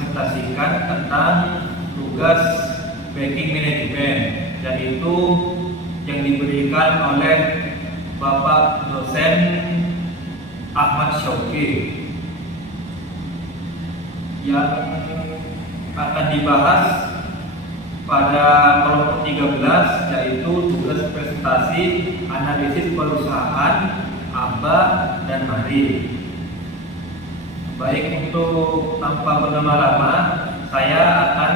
presentasikan tentang tugas banking management, yaitu yang diberikan oleh Bapak dosen Ahmad Syauqi, yang akan dibahas pada kelompok 13, yaitu tugas presentasi analisis perusahaan ABA dan MARI. Baik, untuk tanpa berlama-lama, saya akan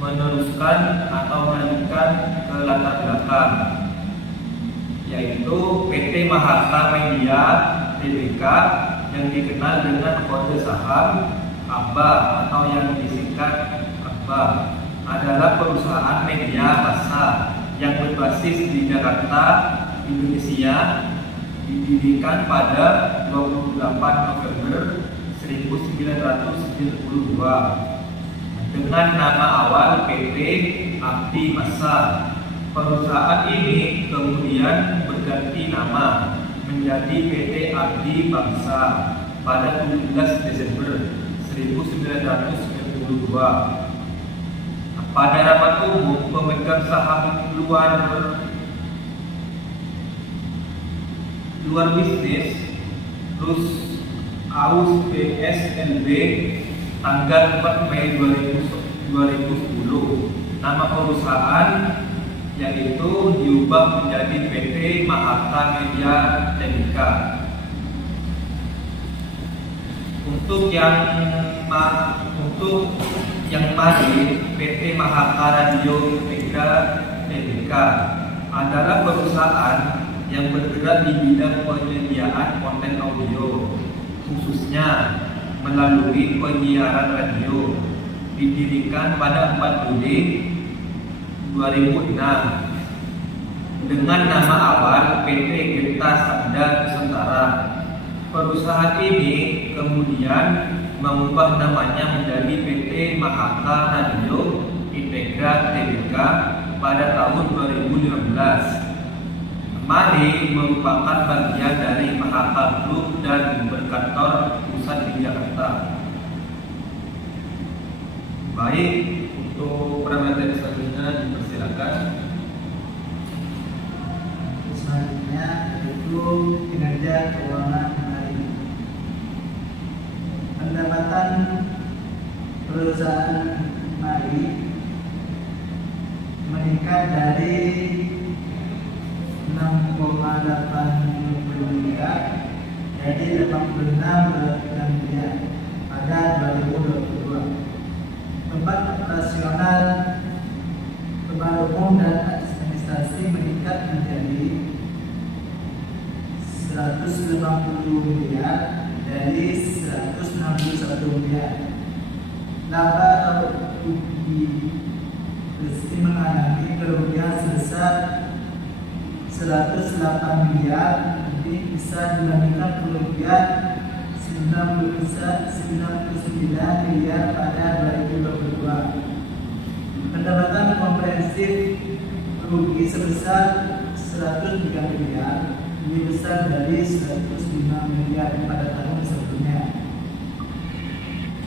meneruskan atau melanjutkan ke latar belakang, yaitu PT Mahaka Media Tbk yang dikenal dengan kode saham ABA atau yang disingkat ABA adalah perusahaan media massa yang berbasis di Jakarta, Indonesia, didirikan pada 28 November 1992 dengan nama awal PT Abdi Massa. Perusahaan ini kemudian berganti nama menjadi PT Abdi Bangsa pada 17 Desember 1992. Pada rapat umum, pemegang saham luar bisnis Rus Aus PSLB tanggal 4 Mei 2010. Nama perusahaan yaitu diubah menjadi PT Mahaka Media Tbk. Untuk yang MARI, PT Mahaka Radio Integra Tbk adalah perusahaan yang bergerak di bidang penyediaan konten audio, khususnya melalui penyiaran radio. Didirikan pada 4 Juli 2006 dengan nama awal PT Genta Sabda Nusantara. Perusahaan ini kemudian mengubah namanya menjadi PT Mahaka Radio Integra Tbk pada tahun 2015. MARI merupakan bagian dari Mahaka Group dan berkantor pusat di Jakarta. Baik, untuk materi selanjutnya dipersilakan. Selanjutnya yaitu kinerja keuangan MARI. Pendapatan perusahaan MARI meningkat dari 6,8 miliar jadi 86 miliar pada 2022. Tempat operasional tempat umum dan administrasi meningkat menjadi 150 miliar dari 161 miliar. Laba atau rugi bersih mengalami kerugian sebesar 108 miliar, jadi bisa dibandingkan kerugian 99 miliar pada 2022. Pendapatan komprehensif rugi sebesar 103 miliar, lebih besar dari 105 miliar pada tahun sebelumnya.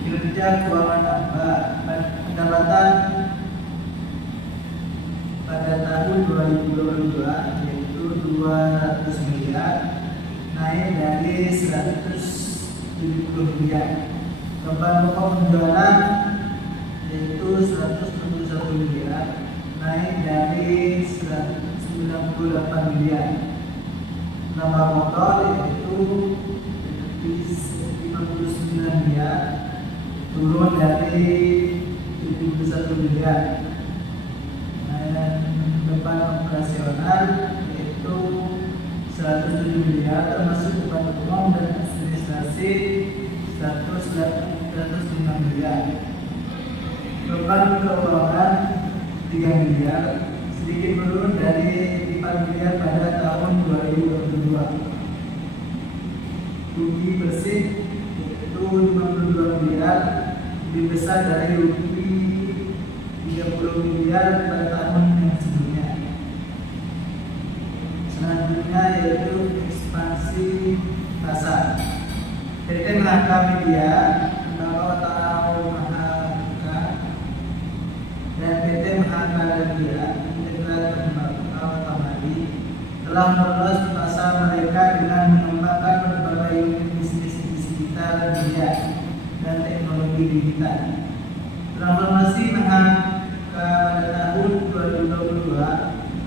Kinerja keuangan ABA, pendapatan pada tahun 2022 yaitu 200 miliar, naik dari 170 miliar. Beban pokok penjualan yaitu 121 miliar, naik dari 198 miliar. Nama motor yaitu 59 miliar, turun dari 71 miliar. Dan beban operasional yaitu 107 miliar, termasuk beban umum dan administrasi 105 miliar. Beban keuangan 3 miliar, sedikit menurun dari 4 miliar pada tahun 2022. Rugi bersih yaitu 52 miliar, lebih besar dari rugi 30 miliar pada tahun yang sebelumnya. Selanjutnya yaitu ekspansi pasar. PT Mahaka Media atau telah meluas pasar mereka dengan mengembangkan berbagai unit bisnis digital media dan teknologi digital. Transformasi Mahaka pada tahun 2022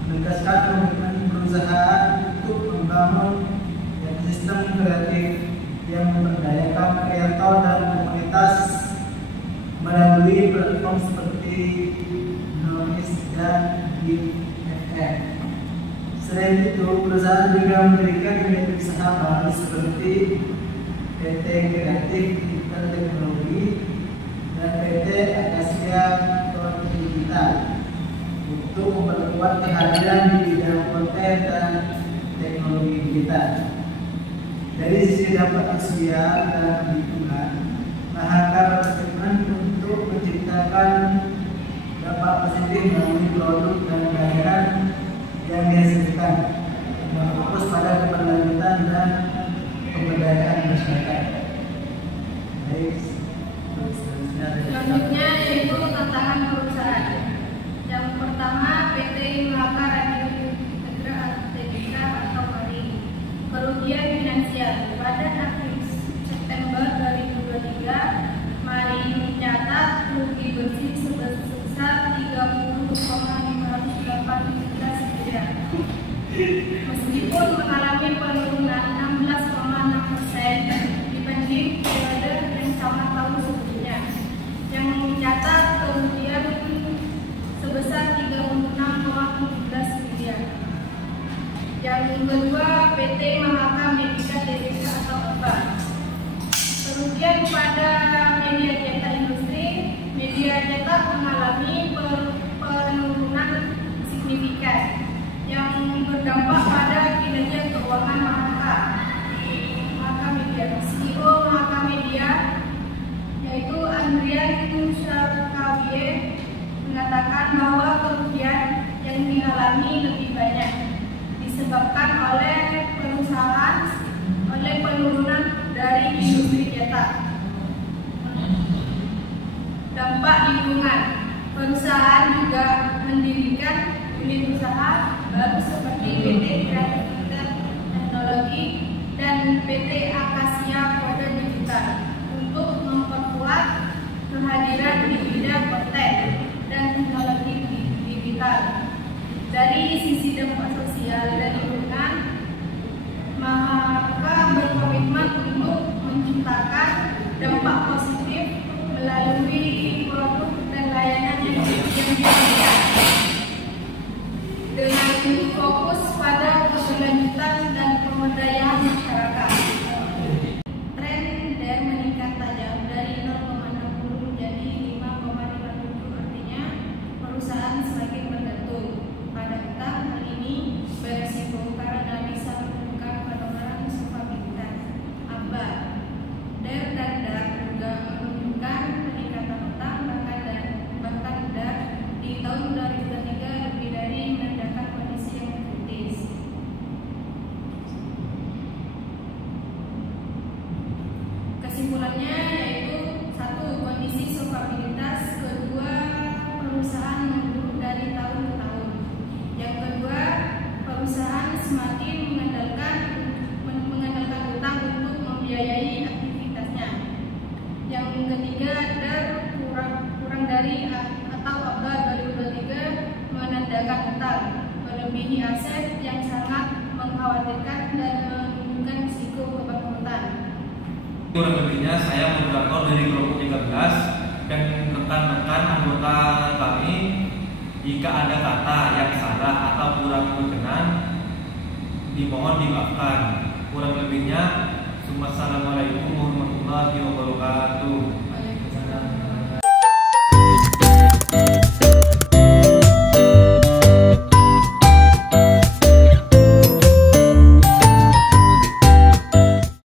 menegaskan komitmen perusahaan untuk membangun ekosistem kreatif yang memberdayakan kreator dan komunitas melalui platform seperti Noise dan BFF. Selain itu, perusahaan juga mendirikan unit usaha baru seperti PT Kreatif Digital Teknologi dan PT Akasia Digital untuk memperkuat kehadiran di bidang konten dan teknologi digital. Dari sisi dampak sosial dan lingkungan, Mahaka berkomitmen untuk menciptakan dampak positif melalui produk dan layanan yang dihasilkan, berfokus pada keberlanjutan dan pemberdayaan masyarakat. Baik, selanjutnya yaitu tantangan perusahaan. Yang pertama, PT Mahaka Radio Integra Tbk atau MARI. Kerugian finansial pada akhir September 2023, MARI mencatat rugi bersih sebesar 30,508 juta rupiah. Meskipun mengalami penurunan 16,6% dibanding periode yang sama tahun sebelumnya, yang mencatat kerugian sebesar 36,17 miliar. Yang kedua, PT Mahaka Medika Tbk atau ABA. Kerugian pada media cetak industri, media cetak mengalami penurunan signifikan yang berdampak pada kinerja keuangan Mahaka Media. CEO Mahaka Media yaitu Andrian Syarkawie mengatakan bahwa kerugian yang dialami lebih banyak disebabkan oleh penurunan dari industri cetak. Dampak lingkungan, perusahaan juga mendirikan unit usaha baru seperti PT Kreatif Teknologi dan PT Akasia Digital untuk memperkuat kehadiran di bidang konten dan teknologi digital. Dari sisi dampak sosial dan lingkungan, Mahaka berkomitmen untuk menciptakan dampak positif melalui produk dan layanan yang diberikan dengan fokus pada keberlanjutan dan pemberdayaan masyarakat. Tren DER meningkat tajam dari 0,60 menjadi 5,57, artinya perusahaan semakin bergantung pada utang. Hal ini beresiko karena bisa menunjukkan penurunan solvabilitas. ABA, DER dan DAR juga menunjukkan peningkatan utang, bahkan DAR di tahun 2023 lebih dari menandakan kondisi yang kritis. Kesimpulannya yaitu: 1. Kondisi solvabilitas. Kedua, perusahaan memburuk dari tahun ke tahun. Yang kedua, perusahaan semakin mengandalkan utang untuk membiayai aktivitasnya. Yang ketiga, DAR kurang dari atau ABA 2023 menandakan utang melebihi aset yang sangat mengkhawatirkan dan menunjukkan risiko kebangkrutan. Kurang lebihnya saya moderator dari kelompok 13 dan rekan-rekan anggota kami, jika ada kata yang salah atau kurang berkenan dimohon dimaafkan. Kurang lebihnya, Assalamualaikum warahmatullahi wabarakatuh.